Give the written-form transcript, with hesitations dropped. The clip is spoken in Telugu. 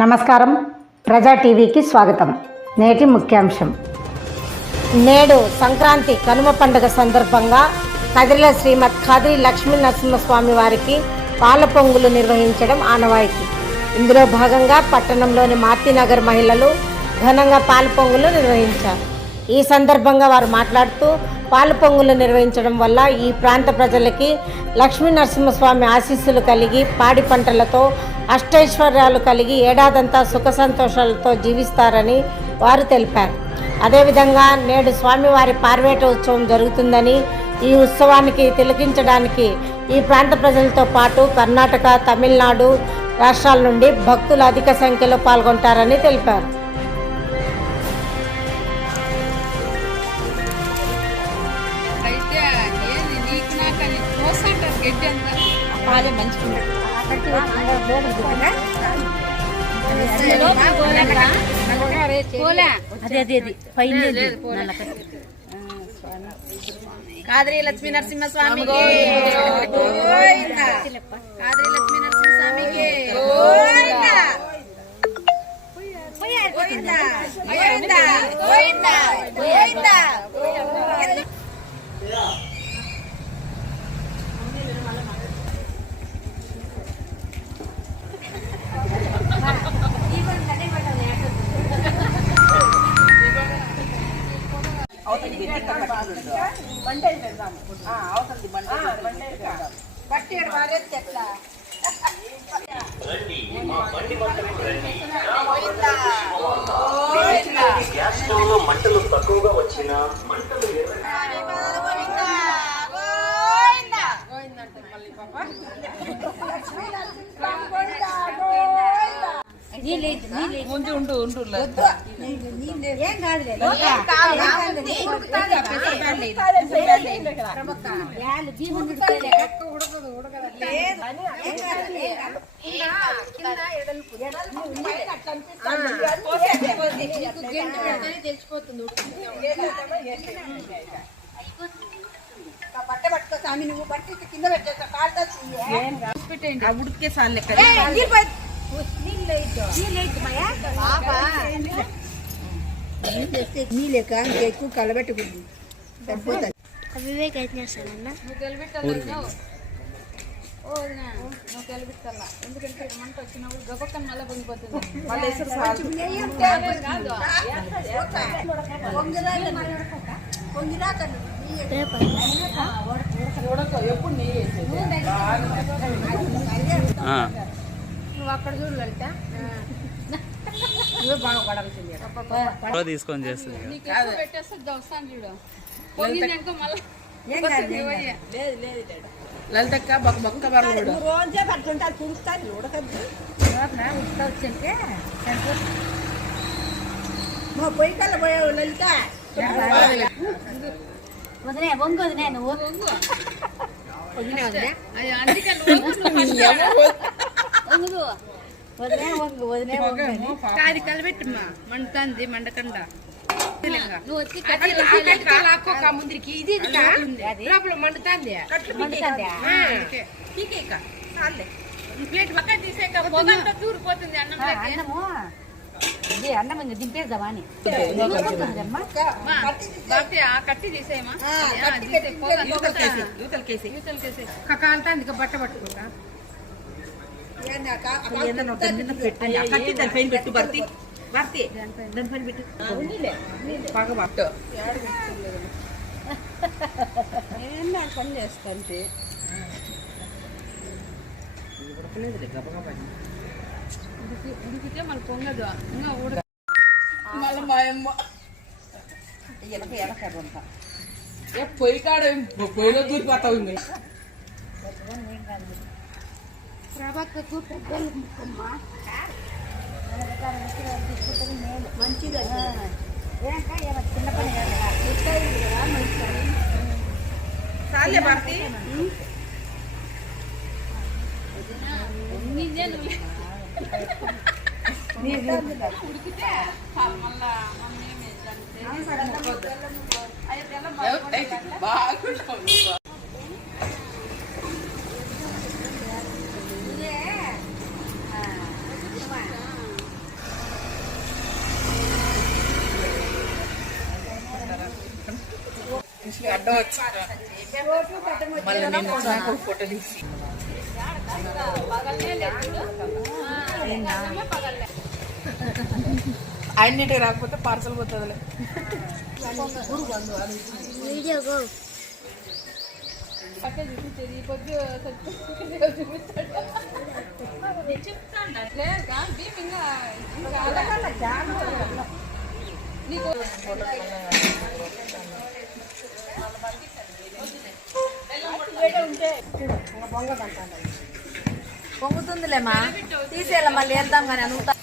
నమస్కారం. ప్రజా టీవీకి స్వాగతం. నేటి ముఖ్యాంశం. నేడు సంక్రాంతి కనుమ పండుగ సందర్భంగా కదిరిల శ్రీమద్ ఖాద్రి లక్ష్మీ నరసింహస్వామి వారికి పాల పొంగులు నిర్వహించడం ఆనవాయితీ. ఇందులో భాగంగా పట్టణంలోని మార్తినగర్ మహిళలు ఘనంగా పాల పొంగులు నిర్వహించారు. ఈ సందర్భంగా వారు మాట్లాడుతూ పాల పొంగులు నిర్వహించడం వల్ల ఈ ప్రాంత ప్రజలకి లక్ష్మీ నరసింహస్వామి ఆశీస్సులు కలిగి పాడి పంటలతో అష్టైశ్వర్యాలు కలిగి ఏడాదంతా సుఖ సంతోషాలతో జీవిస్తారని వారు తెలిపారు. అదేవిధంగా నేడు స్వామివారి పార్వేట ఉత్సవం జరుగుతుందని, ఈ ఉత్సవానికి తిలకించడానికి ఈ ప్రాంత ప్రజలతో పాటు కర్ణాటక, తమిళనాడు రాష్ట్రాల నుండి భక్తులు అధిక సంఖ్యలో పాల్గొంటారని తెలిపారు. ఖాద్రి లక్ష్మీ నరసింహ స్వామికి, ఖాద్రి లక్ష్మీ నరసింహ స్వామికి మంటలు తక్కువగా వచ్చిన మంటలు ముందు ఉండు ఏం కాదులే తెలిసిపోతుంది. బట్ట పట్టుకో స్వామి, నువ్వు బట్టి కింద పెట్టేస్తా కాళ్ళ ఉడికే సార్ లెక్క నీళ్ళక ఎక్కువ కలబెట్టుకుంది సరిపోతుంది. వివేక్ అయితే చేస్తానన్న నువ్వు కలిపిస్తాలా, ఎందుకంటే మంట వచ్చినప్పుడు గబక్కన మళ్ళీ పొంగిపోతుంది. నువ్వు అక్కడ చూడు లలిత, నువ్వే బాగా పడాల్సింది తీసుకొని చేస్తుంది. పెట్టేస్తే వస్తాను చూడు. లలితక్క బొక్క బరలు రోజే పడుతుంటే అది చూస్తాను చూడకద్దు వచ్చింటే మా పొయ్యి కల్లా పోయావు లలిత. వదిలే వంగు, వదిలే నువ్వు కాది కలబెట్టమ్మా, మండుతుంది మండకండ. ముందరికి ఇది లోపల మండుతుంది. ప్లేట్ పక్కన తీసేక పొగంతా తూరిపోతుంది అన్నము. అన్నం దింపేద్దామా అని కట్టి తీసేయమా, కాలుతుంది బట్ట పట్టుకుంటా. కట్టి దాని పైన పెట్టు భర్తీ భర్తీ దాని పైన పెట్టు బాగా పట్టు. నేను పని చేస్తాంటే ఉడికితే మళ్ళీ పొంగదు, ఇంకా ఉడక మళ్ళీ మా అమ్మ పొయ్యి కాడ పొయ్యిలో దూరిపోతా ఉంది. ప్రభాకర్కు మంచిగా చిన్న పని చాలే భర్తీ ఉడికితే మళ్ళా అడ్డం వచ్చి మళ్ళీ నేను వచ్చినాక ఒక ఫోటో తీసి అన్నిటికి రాకపోతే పార్సల్ పోతుందిలే. పొంగుతుందిలేమా తీసేయాల మళ్ళీ వేద్దాం కానీ అనుకుంటా